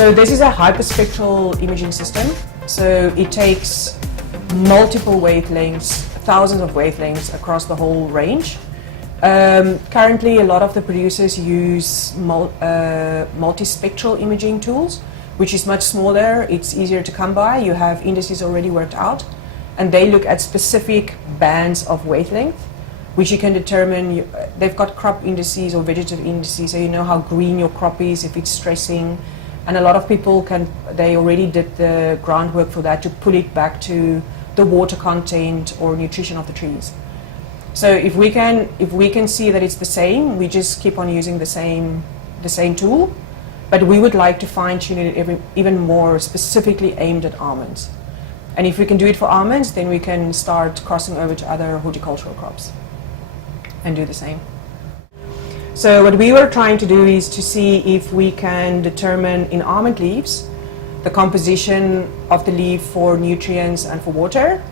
So this is a hyperspectral imaging system. So it takes multiple wavelengths, thousands of wavelengths across the whole range. Currently, a lot of the producers use multispectral imaging tools, which is much smaller, it's easier to come by, you have indices already worked out, and they look at specific bands of wavelength, which you can determine. They've got crop indices or vegetative indices, so you know how green your crop is, if it's stressing, and a lot of people they already did the groundwork for that to pull it back to the water content or nutrition of the trees. So if we can see that it's the same, we just keep on using the same tool, but we would like to fine-tune it even more specifically aimed at almonds. And if we can do it for almonds, then we can start crossing over to other horticultural crops and do the same. So what we were trying to do is to see if we can determine in almond leaves the composition of the leaf for nutrients and for water,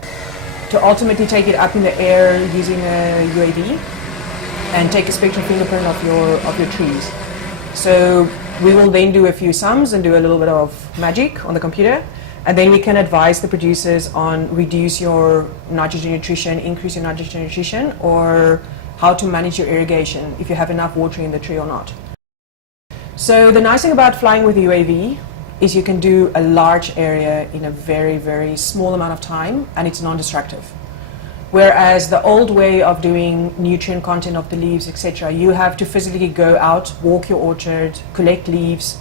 to ultimately take it up in the air using a UAV and take a spectral fingerprint of your trees. So we will then do a few sums and do a little bit of magic on the computer, and then we can advise the producers on reduce your nitrogen nutrition, increase your nitrogen nutrition, or how to manage your irrigation, if you have enough water in the tree or not. So the nice thing about flying with a UAV is you can do a large area in a very, very small amount of time, and it's non-destructive. Whereas the old way of doing nutrient content of the leaves, etc., you have to physically go out, walk your orchard, collect leaves,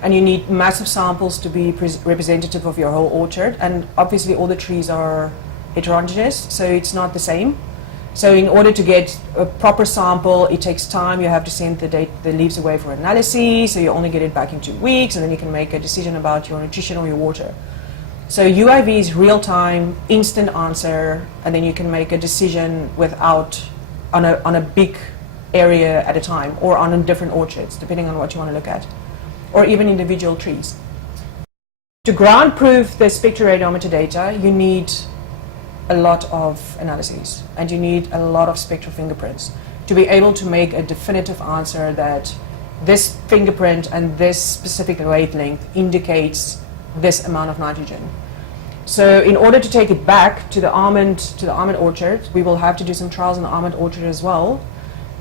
and you need massive samples to be representative of your whole orchard, and obviously all the trees are heterogeneous, so it's not the same. So in order to get a proper sample, it takes time. You have to send the leaves away for analysis, so you only get it back in 2 weeks, and then you can make a decision about your nutrition or your water. So UIV is real-time, instant answer, and then you can make a decision on a big area at a time, or on different orchards, depending on what you want to look at, or even individual trees. To ground-proof the spectroradiometer data, you need a lot of analyses, and you need a lot of spectral fingerprints to be able to make a definitive answer that this fingerprint and this specific wavelength indicates this amount of nitrogen. So in order to take it back to the almond orchard, we will have to do some trials in the almond orchard as well,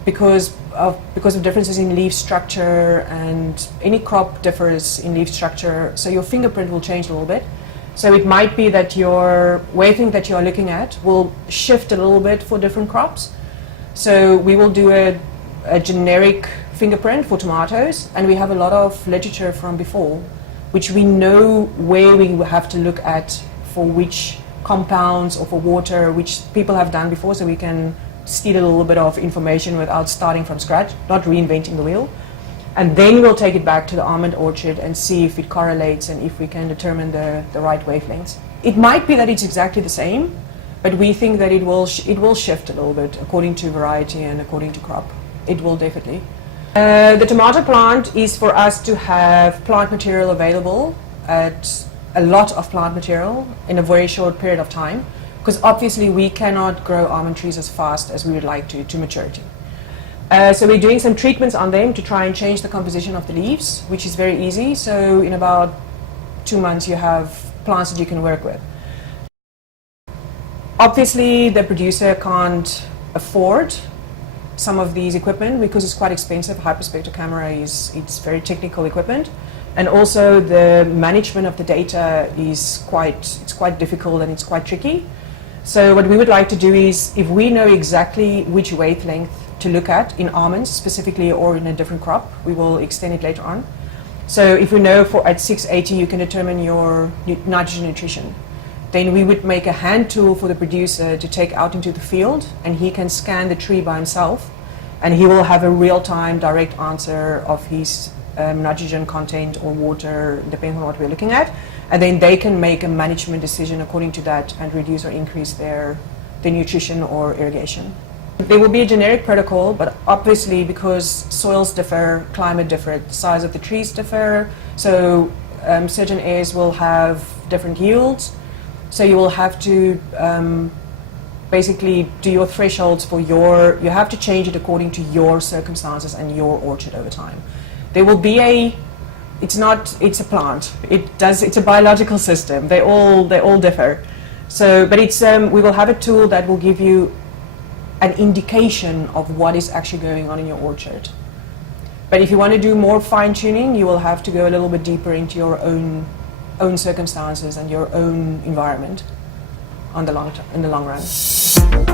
because of differences in leaf structure, and any crop differs in leaf structure, so your fingerprint will change a little bit. So it might be that your wavelength that you are looking at will shift a little bit for different crops. So we will do a generic fingerprint for tomatoes, and we have a lot of literature from before, which we know where we have to look at for which compounds or for water, which people have done before, so we can steal a little bit of information without starting from scratch, not reinventing the wheel. And then we'll take it back to the almond orchard and see if it correlates and if we can determine the right wavelengths. It might be that it's exactly the same, but we think that it will shift a little bit according to variety and according to crop. It will definitely. The tomato plant is for us to have plant material available, at a lot of plant material in a very short period of time, because obviously we cannot grow almond trees as fast as we would like to maturity. So we're doing some treatments on them to try and change the composition of the leaves, which is very easy. So in about 2 months you have plants that you can work with. Obviously the producer can't afford some of these equipment because it's quite expensive. Hyperspectral camera it's very technical equipment, and also the management of the data is quite difficult and it's quite tricky. So what we would like to do is, if we know exactly which wavelength to look at in almonds specifically or in a different crop, we will extend it later on. So if we know at 680 you can determine your nitrogen nutrition, then we would make a hand tool for the producer to take out into the field, and he can scan the tree by himself, and he will have a real-time direct answer of his nitrogen content or water, depending on what we're looking at, and then they can make a management decision according to that and reduce or increase their nutrition or irrigation. There will be a generic protocol, but obviously because soils differ, climate differs, the size of the trees differ, so certain areas will have different yields. So you will have to basically do your thresholds for you have to change it according to your circumstances and your orchard over time. There will be it's not, it's a plant. It's a biological system. They all differ. So, but it's, we will have a tool that will give you an indication of what is actually going on in your orchard. But if you want to do more fine-tuning, you will have to go a little bit deeper into your own circumstances and your own environment in the long run.